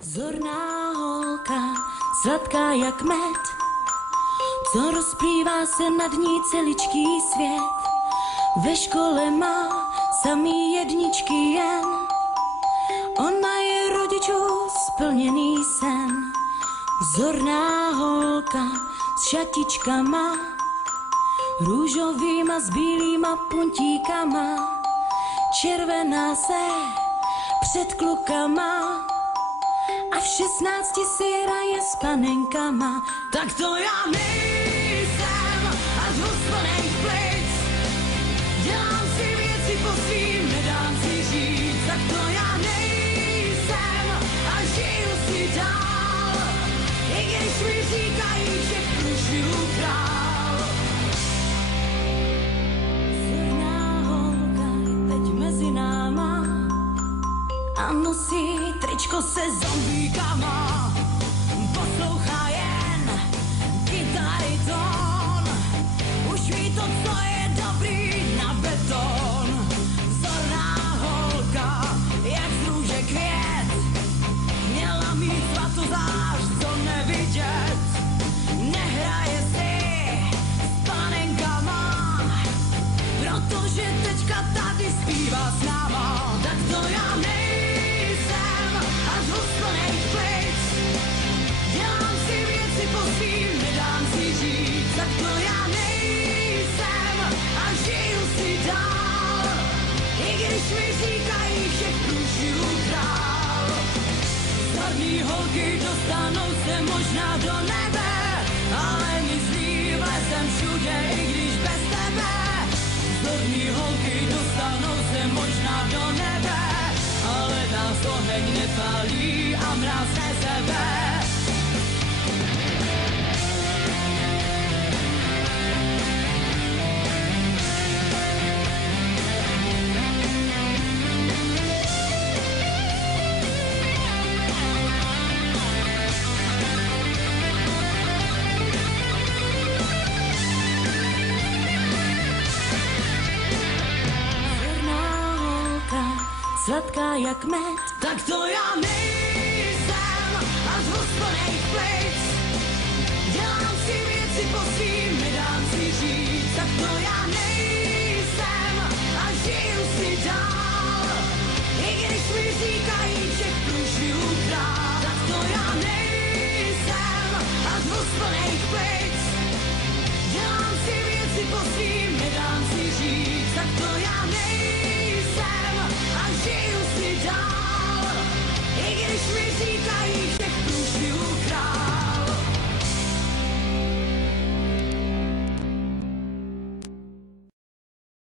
Zorná holka, sladká jak med, co rozplývá se nad ní celičký svět. Ve škole má samý jedničky jen, ona je rodičů splněný sen. Zorná holka s šatičkama, růžovýma s bílýma puntíkama, červená se před klukama a v 16 si hraje s panenkama. Tak to já nejsem a z hospodných plic, dělám si věci po svým, nedám si říct. Tak to já nejsem a žiju si dál, i když mi říkají, že v průšvihu král. Zorná holka je teď mezi náma a nosí tričko se zombíkama. Poslouchá jen kytary tón, už ví to, co je dobrý na beton. Zorná holka, jak z růže květ, měla mít svatozář, co nevidět. Nehraje si s panenkama, protože teďka tady zpívá s náma. Tak to já nejsem a z hospodných plic, dělám si věci po svým, nedám si říct. Tak to já nejsem a žiju si dál, i když mi říkají, že v průšvihu král. Zorný holky dostanou se možná do nebe, ale my zlí vlezem všude, i když bez tebe. Zorný holky dostanou se možná do nebe, ale nás oheň nepálí a mráz nezebe. Sladká jak med, tak to já nejsem a z hospodných plic, dělám si věci po svým, nedám si říct. Tak to já nejsem a žiju si dál, i když mi říkají, že v průšvihu král. Tak to já nejsem a z hospodných plic, dělám si věci po svým,